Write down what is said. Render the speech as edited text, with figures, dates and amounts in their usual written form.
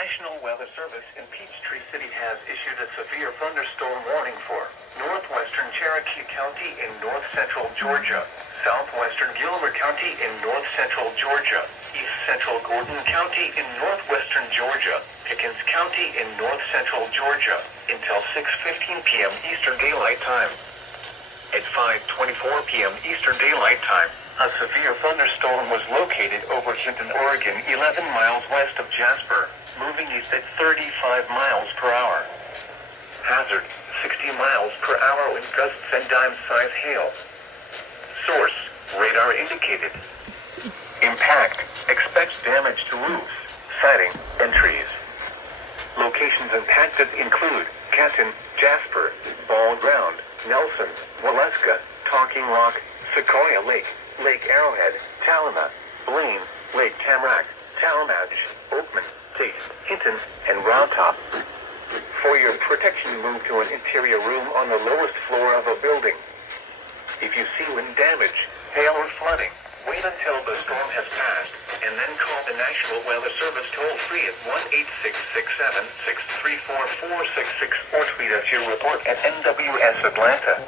National Weather Service in Peachtree City has issued a severe thunderstorm warning for northwestern Cherokee County in north-central Georgia, southwestern Gilmer County in north-central Georgia, east-central Gordon County in northwestern Georgia, Pickens County in north-central Georgia, until 6:15 p.m. Eastern Daylight Time. At 5:24 p.m. Eastern Daylight Time, a severe thunderstorm was located over Hinton, Oregon, 11 miles west of Jasper, moving east at 35 miles per hour. Hazard, 60 miles per hour with gusts and dime-size hail. Source, radar indicated. Impact, expects damage to roofs, siding, and trees. Locations impacted include Canton, Jasper, Ball Ground, Nelson, Waleska, Talking Rock, Sequoia Lake, Lake Arrowhead, Talama, Blaine, Lake Tamarack, Talamage, Oakman, Tate, Hinton, and Round Top. For your protection, move to an interior room on the lowest floor of a building. If you see wind damage, hail or flooding, wait until the storm has passed, and then call the National Weather Service toll-free at 1-866-7-634-466 or tweet us your report at NWS Atlanta.